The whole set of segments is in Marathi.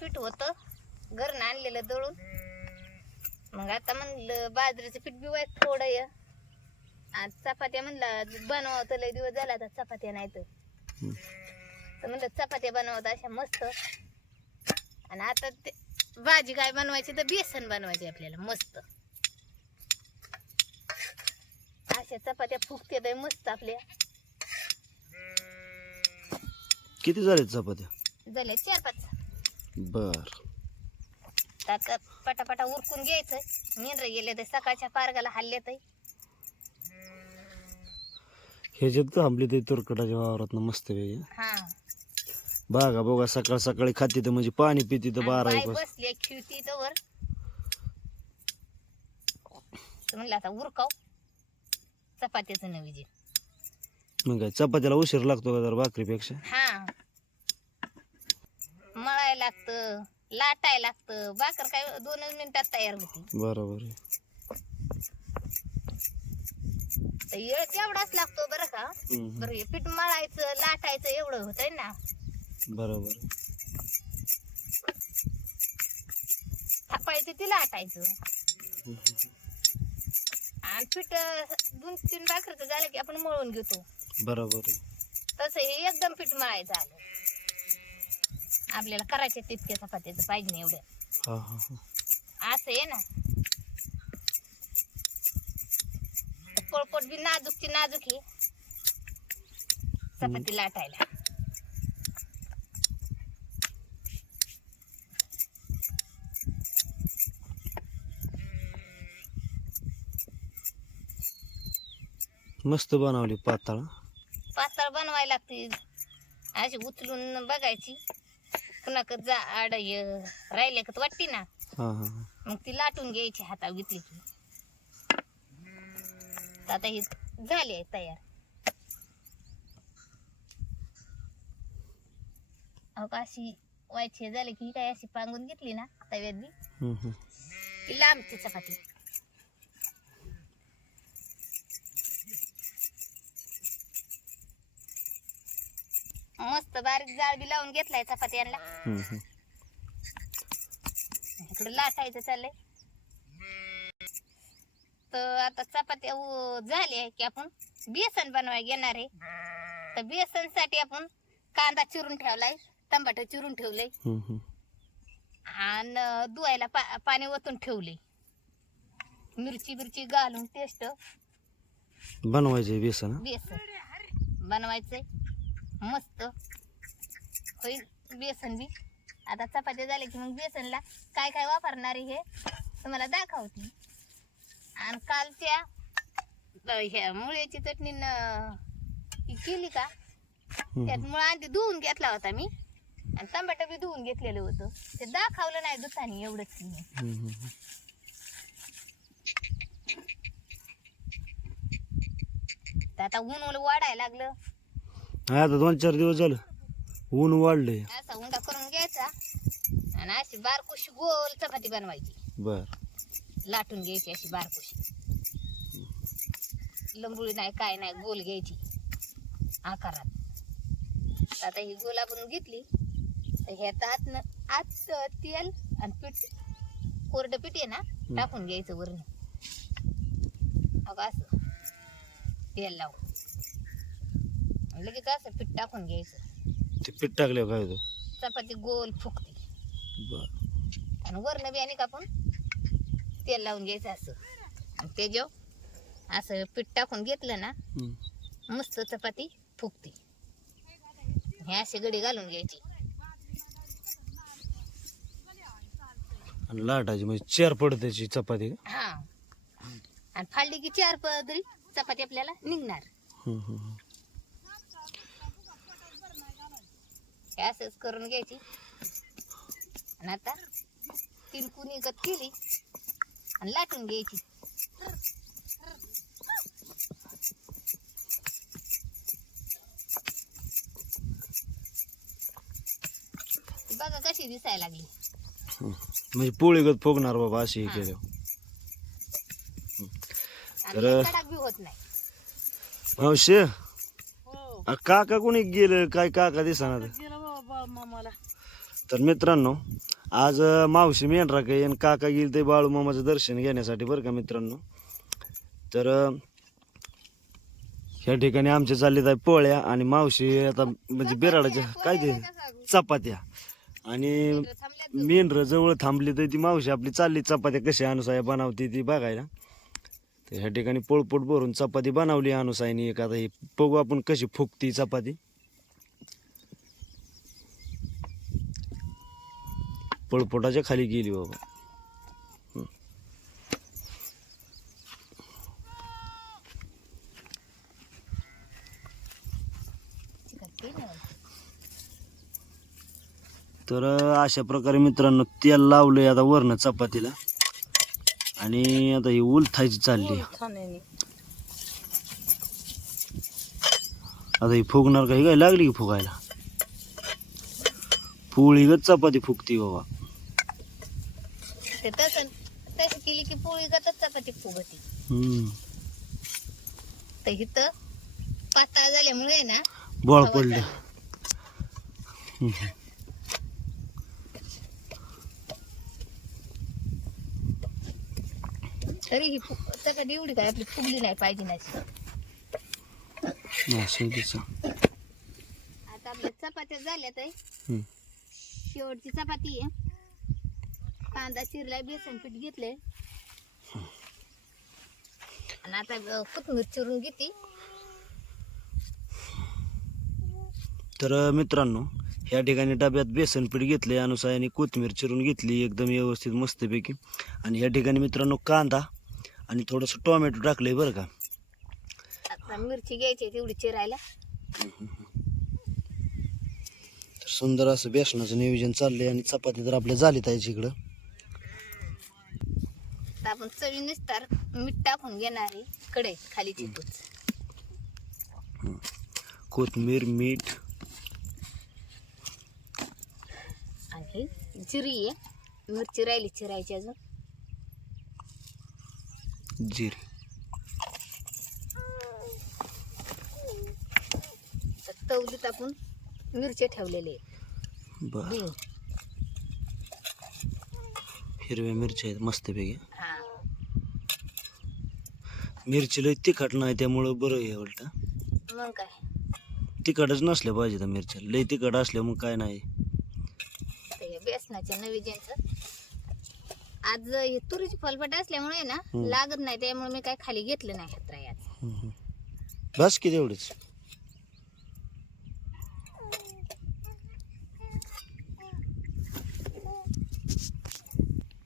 पीठ होतं घरनं आणलेलं दळून. मग आता म्हणलं बाजरीचं पीठ बी वाईट थोडं ये. आज चपात्या म्हणलं बनवावं तर लय दिवस झाला आता चपात्या नाही तर म्हणलं चपात्या बनवत अशा मस्त. आणि आता ते भाजी काय बनवायची तर बेसन बनवायची आपल्याला मस्त. अशा चपात्या फुगते तर मस्त आपल्या. किती झाले चपात्या? झाले 4-5. बर. आता पटापटा उरकून घ्यायचं. मेंढर गेले तर सकाळच्या पारगाला हल्ले तर ह्याच्यात थांबली ते तुरकटाच्या वावरात मस्त वेगळी. हा बागा बघा सकाळ सकाळी खाती तर म्हणजे पाणी पिती तर 12-1 वाजता. बसले खिळती तर म्हणलं आता उरकाव चपात्याचं नवीजे. मग काय चपात्याला उशीर लागतो का जर भाकरीपेक्षा? हा मळायला लागतं, लाटायला लागतं. भाकर काय 2 मिनिटात तयार होती. बरोबर आहे. तर येळ तेवढाच लागतो बरं का. बरं हे पीठ मळायचं लाटायचं एवढं होतंय ना. बरोबर. थापायचं ते लाटायचं. आणि पीठ 2-3 भाकरीचं झालं की आपण मळून घेतो. बरोबर आहे. तसं हे एकदम पीठ मळायचं आलं. आपल्याला करायचे तितक्या चपात्याचं पाहिजे ना एवढ्या. हा हा हा. असं आहे ना. पोळपोट बी नाजूकची नाजूक आहे चपाती लाटायला. मस्त बनवली पातळ. पातळ बनवायला लागते. अशी उचलून बघायची. कुणाकडे जा आड राहिले का वाटते ना. हा हा. मग ती लाटून घ्यायची हातावर घेतली की. आता ही झाली आहे तयार. अशी व्हायची झाली की काय अशी पांगून घेतली ना तव्यात बी की लांबची चपाती. मस्त बारीक जाळ बी लावून घेतलाय चपात्यांना. इकडे लाटायचं चाललंय. तर आता चपात्या झाल्या की आपण बेसन बनवायला घेणार आहे. तर बेसन साठी आपण कांदा चिरून ठेवलाय, टमाटर चिरून ठेवलंय आणि धुवायला पाणी ओतून ठेवले. मिरची बिरची घालून टेस्ट बनवायचे बेसन. बेसन बनवायचंय मस्त होईल बेसन बी. आता चपात्या झाले की मग बेसनला काय काय वापरणार आहे हे तुम्हाला दाखवते. आणि कालच्या ह्या मुळ्याची चटणी केली का त्यात मुळा आधी धुवून घेतला होता मी. आणि टमाटर बी धुवून घेतलेलं होतं. ते दाखवलं नाही दुधाने एवढंच. आता ऊन वाढायला लागलं. आता 2-4 दिवस झालं ऊन वाढलंय. असा उंडा करून घ्यायचा आणि अशी बारकुशी गोल चपाती बनवायची. बर. लाटून घ्यायची अशी बारकुशी. लंबुळी नाही काय नाही गोल घ्यायची आकारात. आता ही गोल आपण घेतली तर ह्यात आत तेल आणि पीठ कोरडं पीठ आहे ना टाकून घ्यायचं वरून. अगं असं तेल लावून लगेच असं पीठ टाकून घ्यायचं. ते पीठ टाकल्यावर काय होतं? चपाती गोल फुगते. बर. आणि वरण बी आणि का आपण तेल लावून घ्यायचं असं. आणि ते जो असं पीठ टाकून घेतलं ना मस्त चपाती फुगते. हे असे गडी घालून घ्यायची आणि लाटायची म्हणजे 4 पडत्याची चपाती. हा. आणि फाळली की 4 पदरी चपाती आपल्याला निघणार. हे असंच करून घ्यायची. आणि आता 3 कुणी गत केली आणि लाटून घ्यायची. बघा कशी दिसायला लागली. म्हणजे पोळीगत फुगणार बाबा अशी हे केल्यावर. आणि कडक बी होत नाही. मावशी काका कोणी गेलं काय? काका दिसणार. तर मित्रांनो आज मावशी मेंढरा काही आणि काका गेली ते बाळू मामाचं दर्शन घेण्यासाठी बरं का मित्रांनो. तर ह्या ठिकाणी आमच्या चाललेत आहे पोळ्या आणि मावशी आता म्हणजे बिराडाच्या काय ते चपात्या आणि मेंढरं जवळ थांबली तर ती मावशी आपली चालली चपात्या कशी अनुसाया बनवते ती बघायला. तर ह्या ठिकाणी पोळपोट भरून चपाती बनवली अनुसायाने एक. आता ही बघू आपण कशी फुगती चपाती. पोळपोटाच्या खाली गेली बाबा. तर अशा प्रकारे मित्रांनो तेल लावलंय आता वरनं चपातीला आणि आता ही उलथायची चालली. आता ही फुगणार काही काय लागली की फुगायला. पोळी ग चपाती फुगती बाबा. तशी केली की पोळी गतच चपाती फुगती. तर इथं पातळ झाल्यामुळे ना बळ पडलं. तरी ही चपाती एवढी काय आपली फुगली नाही पाहिजे ना. आता आपल्या चपात्या झाल्यात आहे. शेवटची चपाती आहे. कांदा चिरलाय, बेसन पीठ घेतलंय आणि आता कोथिंबीर चिरून घेते. तर मित्रांनो ह्या ठिकाणी डब्यात बेसन पीठ घेतले अनुसायाने कोथिंबीर चिरून घेतली एकदम व्यवस्थित मस्तपैकी. आणि ह्या ठिकाणी मित्रांनो कांदा आणि थोडंसं टोमॅटो टाकलंय बरं का. आता मिरची घ्यायची तेवढी चिरायला. तर सुंदर असं बेसनाचं नियोजन चाललंय आणि चपाती तर आपल्या झालीत आहे इकडं. आता आपण चवीनुसार मीठ टाकून घेणार आहे कढईत खाली चिकूच. कोथिंबीर, मीठ आणि जिरी आहे. मिरची राहिली चिरायची अजून. जिरे तवलीत आपण मिरची ठेवलेले बर. हिरव्या मिरच्या आहेत मस्तपैकी. मिरची लय तिखट नाही त्यामुळं बरं आहे उलट. मग काय तिखटच नसल्या पाहिजे त्या मिरच्या. लय तिखट असल्या मग काय नाही. बेसनाच्या नैवेद्याचं आज हे तुरीची फलफट असल्यामुळे ना लागत नाही त्यामुळे मी काय खाली घेतलं नाही हातराय आज. बस किती एवढीच.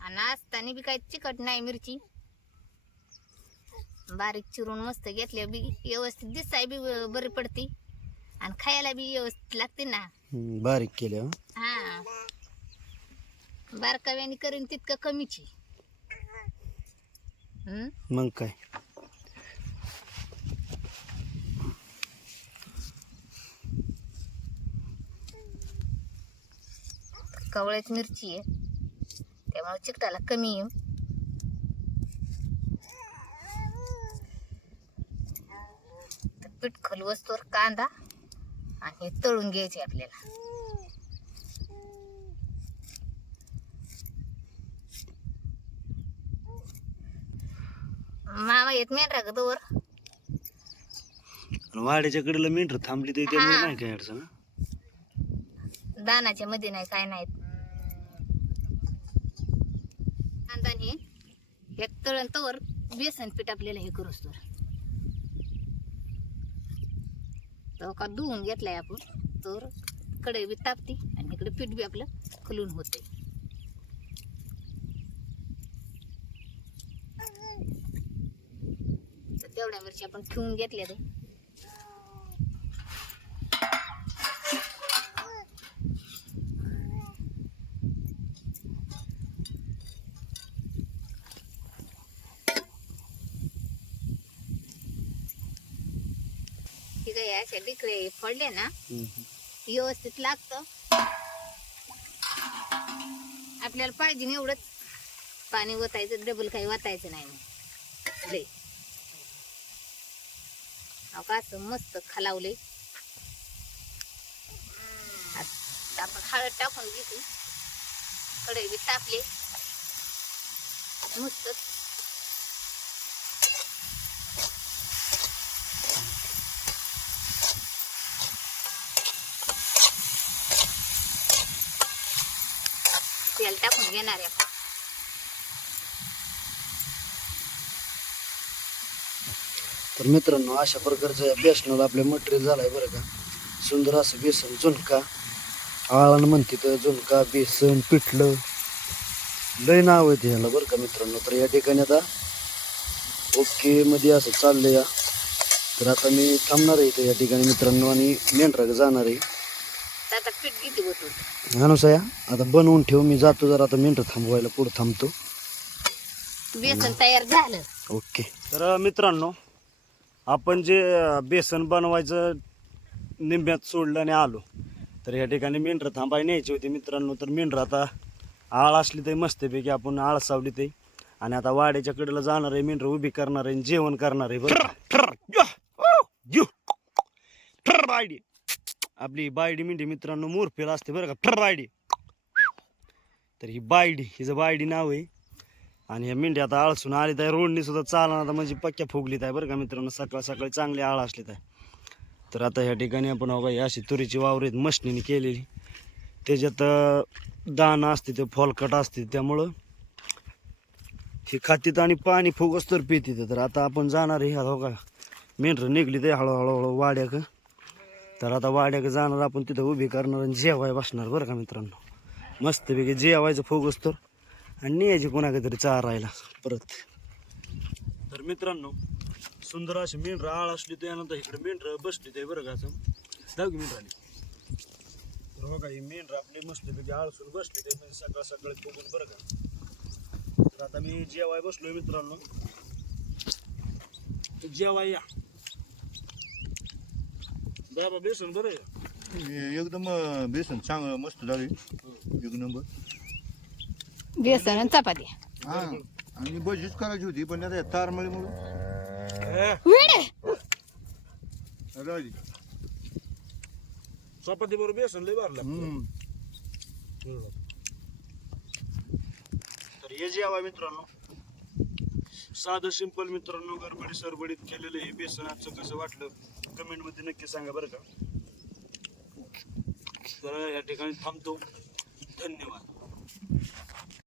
आणि असताना बी काही चिकट नाही मिरची. बारीक चिरून मस्त घेतल्या बी व्यवस्थित दिसाय बी बरी पडती आणि खायला बी व्यवस्थित लागते ना. बारीक केल्या. हा बारकाव्याने करीन तितकं कमीची. मग काय कवळ्याची मिरची आहे त्यामुळे चिकटाला कमी आहे. पीठ खलवस्तोवर कांदा आणि तळून घ्यायचे आपल्याला. मामा येत मेंढरा ग तोवर. वाड्याच्या कडेला मेंढर थांबली तर त्यामुळे नाही काय अडचण. दानाच्या मध्ये नाही काय नाही. कांदा हे तळण तोवर बेसन पीठ आपल्याला हे करूच तर का धुवून घेतलाय आपण. तर कढई बी तापती आणि इकडे पीठ बी आपलं खलून होते. तेवढ्या मिरची आपण ठेवून घेतल्या ते. अशा डिकळे पडले ना व्यवस्थित लागतं. आपल्याला पाहिजे एवढंच पाणी ओतायचं. डबल काही ओतायचं नाही. लय असं मस्त खालावले. आता आपण हळद टाकून घेऊ. कढई बी तापले मस्त. तेल टाकून घेणार आहे आपण. तर मित्रांनो अशा प्रकारचं बेसनाला आपलं मटेरियल झालंय बरं का. सुंदर असं बेसन झुणका, आळण म्हणते तर झुणका, बेसन, पिठलं, लय नाव आहे ह्याला बरं का मित्रांनो. तर या ठिकाणी आता ओके मध्ये असं चाललंय या. तर आता मी थांबणार आहे इथं या ठिकाणी मित्रांनो आणि मेंढराकडे जाणार आहे. आता पीठ किती होतो अनुसया आता बनवून ठेव, मी जातो जरा आता मेंढर थांबवायला, पुढं थांबतो. बेसन तयार झालं. ओके. तर मित्रांनो आपण जे बेसन बनवायचं निंब्यात सोडलं आणि आलो, तर या ठिकाणी मेंढर थांबायला न्यायची होती मित्रांनो. तर मेंढर आता आळ असली तर मस्तपैकी आपण आळ सावली ते आणि आता वाड्याच्या कडेला जाणार आहे. मेंढर उभी करणार आहे, जेवण करणार आहे बरं. बायडी आपली बायडी मेंढी मित्रांनो मोरफेल असते बरं का. बायडी, तर ही बायडी, हिचं बायडी नाव आहे. आणि ह्या मेंढी आता आळसून आली तर रोडनी सुद्धा चालणार आता म्हणजे पक्क्या फुगलीत आहे बरं का मित्रांनो. सकाळ सकाळी चांगली आळ असलीत आहे. तर आता ह्या ठिकाणी आपण बघा अशी तुरीची वावर आहेत मशनीने केलेली, त्याच्यात दाणं असते ते फॉलकट असते, त्यामुळं हे खातीत आणि पाणी फुगस तर पितीत. तर आता आपण जाणार आहे आता बघा मेंढर निघली ते हळूहळू वाड्याक. तर आता वाड्याक जाणार आपण, तिथं उभी करणार आणि जेवाय बसणार बरं का मित्रांनो. मस्तपैकी जेवायचं फुगस तर आणि न्यायची कोणाकडे तरी चारायला परत. तर मित्रांनो सुंदर अशी मेंढर आळ असली त्यानंतर इकडे मेंढर बसली ते बरं का. असं जाऊ की मेंढर आली. तर बघा ही मेंढर आपली मस्तपैकी आळसून बसली ते म्हणजे सकाळ सकाळी फुगून बरं का. तर आता मी जेवाय बसलोय मित्रांनो, जेवाय या. बाबा बेसन बरं आहे एकदम बेसन चांगलं मस्त झाली, एक नंबर. बेसन आणि चपाती. हा आणि भजीच करायची होती पण आता तारमळी म्हणून राहिली. चपाती बरोबर बेसन लय भरलं. तर हे जेवाय मित्रांनो साधं सिंपल मित्रांनो, गडबडी सरबडीत केलेलं हे बेसन आजचं कसं वाटलं कमेंट मध्ये नक्की सांगा बरं का. तर या ठिकाणी थांबतो. धन्यवाद.